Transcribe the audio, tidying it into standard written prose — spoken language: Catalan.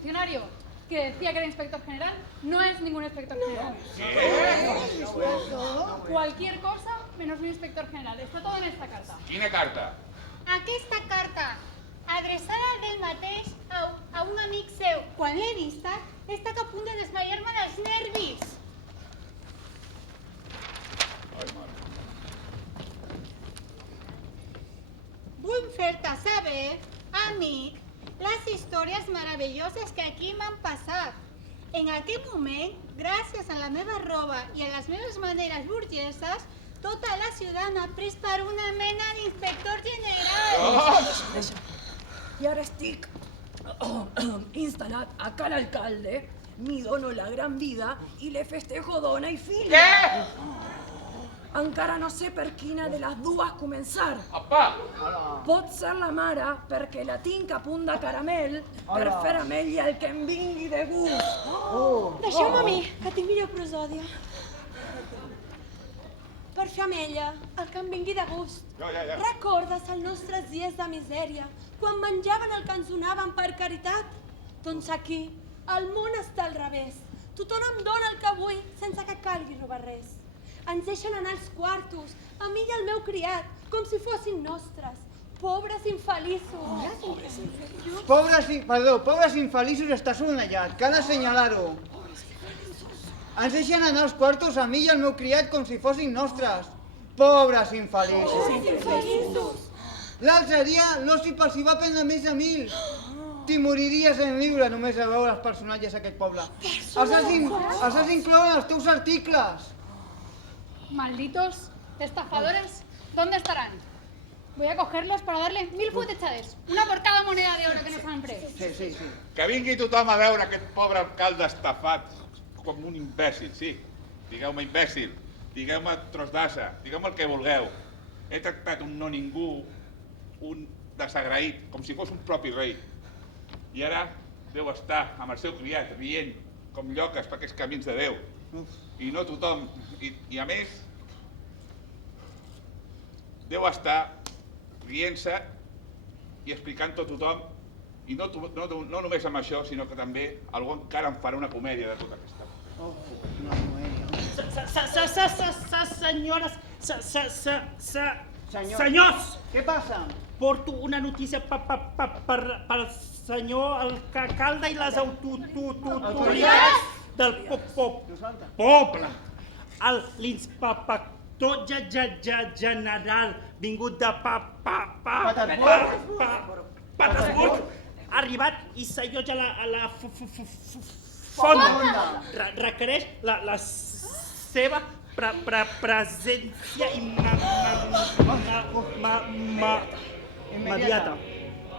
funcionario que decía que era inspector general no es ningún inspector general. ¿Qué? Cualquier cosa menos un inspector general. Està tot en esta carta. Quina carta? Aquesta carta, adreçada del mateix a un amic seu. Quan l'he vista, he estat a punt de desmaiar-me dels nervis. Ai, mare. Vull fer-te saber, amic, les històries meravelloses que aquí m'han passat. En aquest moment, gràcies a la meva roba i a les meves maneres burgeses, tota la ciutat m'ha pres per una mena d'inspector general. Deixa. I ara estic instal·lat a cal alcalde, mi dono la gran vida i le festejo dona i filla. Què? Encara no sé per quina de les dues començar. Apa! Pot ser la mare perquè la tinc a punt de caramel per fer amb ella el que em vingui de gust. Deixeu-me a mi, que tinc millor prosòdia. Per fer amb ella el que em vingui de gust. Ja. Recordes els nostres dies de misèria, quan menjaven el que ens donaven per caritat? Doncs aquí, el món està al revés. Tothom em dona el que vull sense que calgui robar res. Ens deixen anar als quartos, a mi i al meu criat, com si fossin nostres. Pobres infeliços. Pobres infeliços està subratllat, cal assenyalar-ho. Ens deixen anar als quartos a mi i al meu criat com si fossin nostres. Pobres infeliços. L'altre dia l'oci per si va prendre més de 1.000. T'hi moriries en lliure només a veure els personatges d'aquest poble. Els has inclouen als teus articles. Malditos estafadores, ¿dónde estarán? Voy a cogerlos para darle 1000 fuetechades. Una por cada moneda de oro que nos han pres. Sí. Que vingui tothom a veure aquest pobre alcalde estafat com un imbècil, sí. Digueu-me imbècil, digueu-me tros d'assa, digueu-me el que vulgueu. He tractat un no ningú, un desagraït, com si fos un propi rei. I ara deu estar amb el seu criat rient com lloques per aquests camins de Déu. I no tothom, i a més, deu estar rient-se i explicant-ho a tothom, i no només amb això, sinó que també algú encara em farà una comèdia de tota aquesta. Senyors! Què passa? Porto una notícia per senyor alcalde i les autoritats del poble. L'inspector general vingut de Petersburg ha arribat i s'allotja a la fonda. Requereix la seva presència immediata.